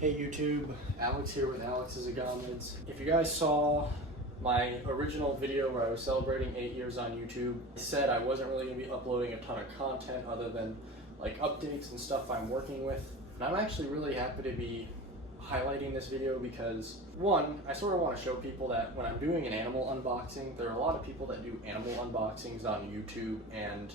Hey YouTube, Alex here with Alex's Agamids. If you guys saw my original video where I was celebrating 8 years on YouTube, I said I wasn't really going to be uploading a ton of content other than like updates and stuff I'm working with. And I'm actually really happy to be highlighting this video because, one, I sort of want to show people that when I'm doing an animal unboxing, there are a lot of people that do animal unboxings on YouTube, and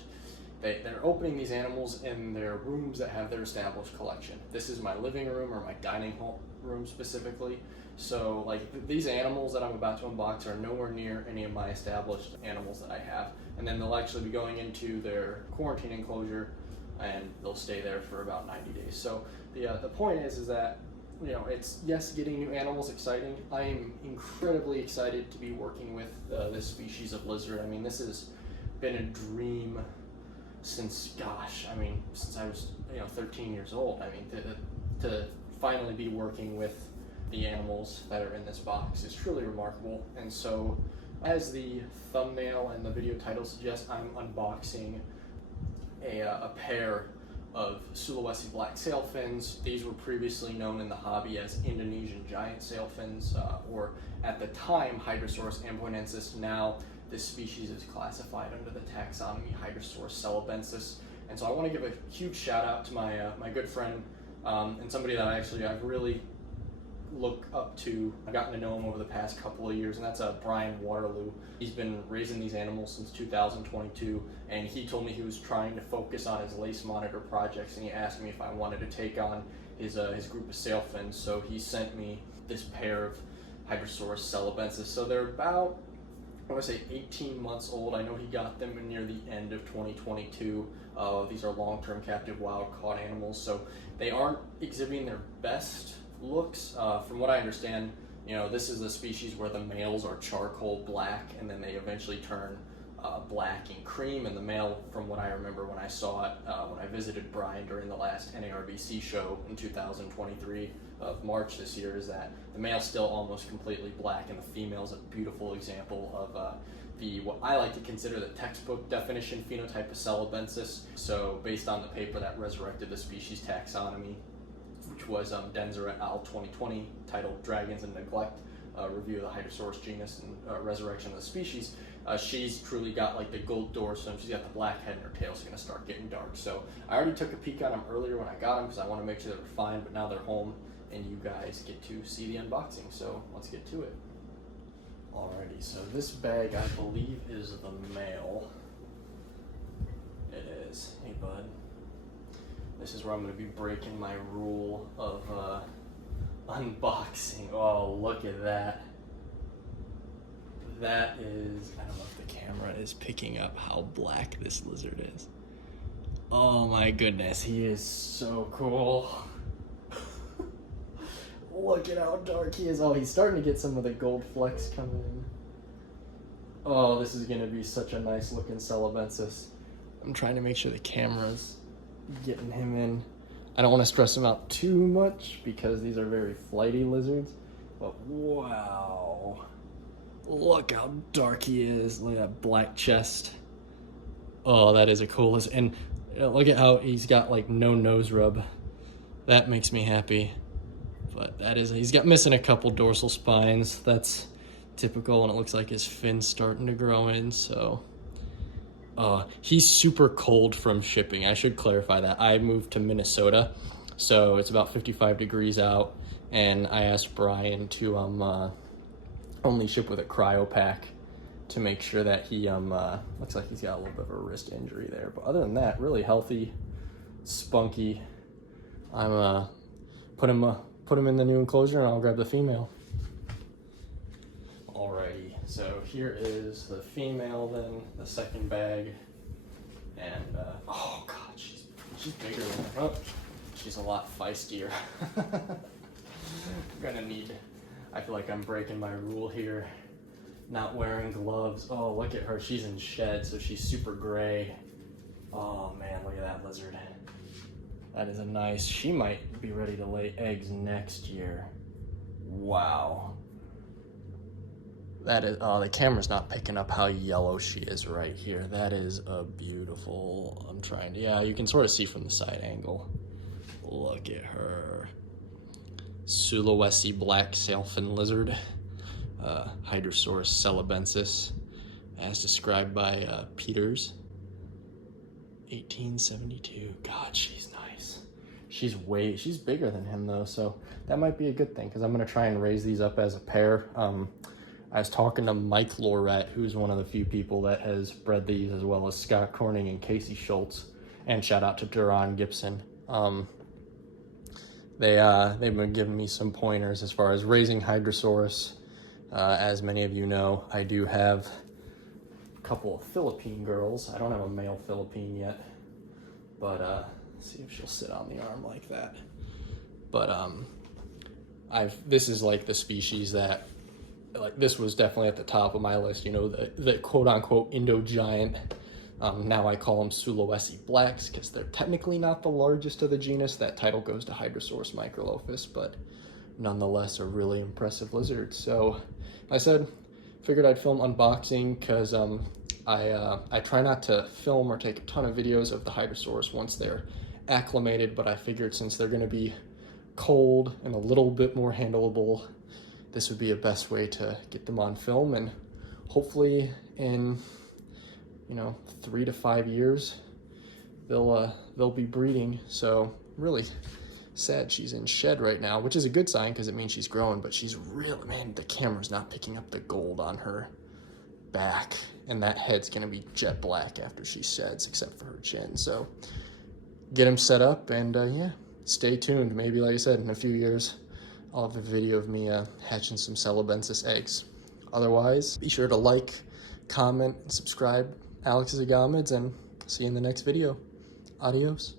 they're opening these animals in their rooms that have their established collection. This is my living room, or my dining room specifically. So like these animals that I'm about to unbox are nowhere near any of my established animals that I have. And then they'll actually be going into their quarantine enclosure and they'll stay there for about 90 days. So the point is that, you know, it's, yes, getting new animals exciting. I am incredibly excited to be working with this species of lizard. I mean, this has been a dream since I was 13 years old. I mean, to finally be working with the animals that are in this box is truly remarkable. And so, as the thumbnail and the video title suggests, I'm unboxing a pair of Sulawesi black sailfins. These were previously known in the hobby as Indonesian giant sailfins, or at the time Hydrosaurus amboinensis. Now this species is classified under the taxonomy Hydrosaurus celebensis. And so I want to give a huge shout out to my my good friend, and somebody that I've really look up to. I've gotten to know him over the past couple of years, and that's Brian Waterloo. He's been raising these animals since 2022, and he told me he was trying to focus on his lace monitor projects, and he asked me if I wanted to take on his group of sailfins. So he sent me this pair of Hydrosaurus celebensis. So they're about, I want to say 18 months old. I know he got them near the end of 2022. These are long-term captive wild caught animals, so they aren't exhibiting their best looks. From what I understand, this is a species where the males are charcoal black and then they eventually turn black and cream, and the male, from what I remember when I saw it when I visited Brian during the last NARBC show in 2023 of March this year, is that the male's still almost completely black and the female's a beautiful example of what I like to consider the textbook definition phenotype of celebensis. So based on the paper that resurrected the species taxonomy, which was Denzer et al. 2020, titled Dragons and Neglect, review of the Hydrosaurus genus and resurrection of the species, she's truly got like the gold dorsum, she's got the black head, and her tail's gonna start getting dark. So I already took a peek on them earlier when I got them because I want to make sure they were fine, but now they're home and you guys get to see the unboxing, so let's get to it. Alrighty, so this bag I believe is the male. It is. Hey bud. This is where I'm going to be breaking my rule of unboxing. Oh, look at that. That is, I don't know if the camera is picking up how black this lizard is. Oh my goodness, he is so cool. Look at how dark he is. Oh, he's starting to get some of the gold flecks coming in. Oh, this is going to be such a nice looking celebensis. I'm trying to make sure the camera's getting him in. I don't want to stress him out too much because these are very flighty lizards, but wow, look how dark he is. Look at that black chest. Oh, that is a cool lizard. And look at how he's got like no nose rub. That makes me happy. But he's got missing a couple dorsal spines. That's typical, and it looks like his fin's starting to grow in. So he's super cold from shipping. I should clarify that. I moved to Minnesota, so it's about 55 degrees out, and I asked Brian to only ship with a cryo pack to make sure that he looks like he's got a little bit of a wrist injury there. But other than that, really healthy, spunky. I'm put him in the new enclosure, and I'll grab the female. Alrighty, so here is the female, then the second bag, and oh god, she's bigger than her. Oh, she's a lot feistier. I feel like I'm breaking my rule here, not wearing gloves. Oh, look at her, she's in shed, so she's super gray. Oh man, look at that lizard. That is a nice, she might be ready to lay eggs next year. Wow. That is, the camera's not picking up how yellow she is right here. That is a beautiful, yeah, you can sort of see from the side angle. Look at her. Sulawesi black sailfin lizard, Hydrosaurus celebensis, as described by Peters, 1872. God, she's nice. She's bigger than him though, so that might be a good thing because I'm gonna try and raise these up as a pair. I was talking to Mike Loret, who's one of the few people that has bred these, as well as Scott Corning and Casey Schultz, and shout out to Duran Gibson. They've been giving me some pointers as far as raising Hydrosaurus. As many of you know, I do have a couple of Philippine girls. I don't have a male Philippine yet, but let's see if she'll sit on the arm like that. But this is like the species that, like, this was definitely at the top of my list, you know, the quote-unquote Indo-giant. Now I call them Sulawesi blacks because they're technically not the largest of the genus. That title goes to Hydrosaurus microlophus, but nonetheless a really impressive lizard. So I figured I'd film unboxing because I try not to film or take a ton of videos of the Hydrosaurus once they're acclimated, but I figured since they're going to be cold and a little bit more handleable, this would be a best way to get them on film, and hopefully in 3 to 5 years they'll be breeding. So really sad she's in shed right now, which is a good sign because it means she's growing, but she's really, man, the camera's not picking up the gold on her back, and that head's gonna be jet black after she sheds except for her chin. So get them set up, and yeah, stay tuned. Maybe, like I said, in a few years I'll have a video of me hatching some celebensis eggs. Otherwise, be sure to like, comment, and subscribe Alex's Agamids, and see you in the next video. Adios.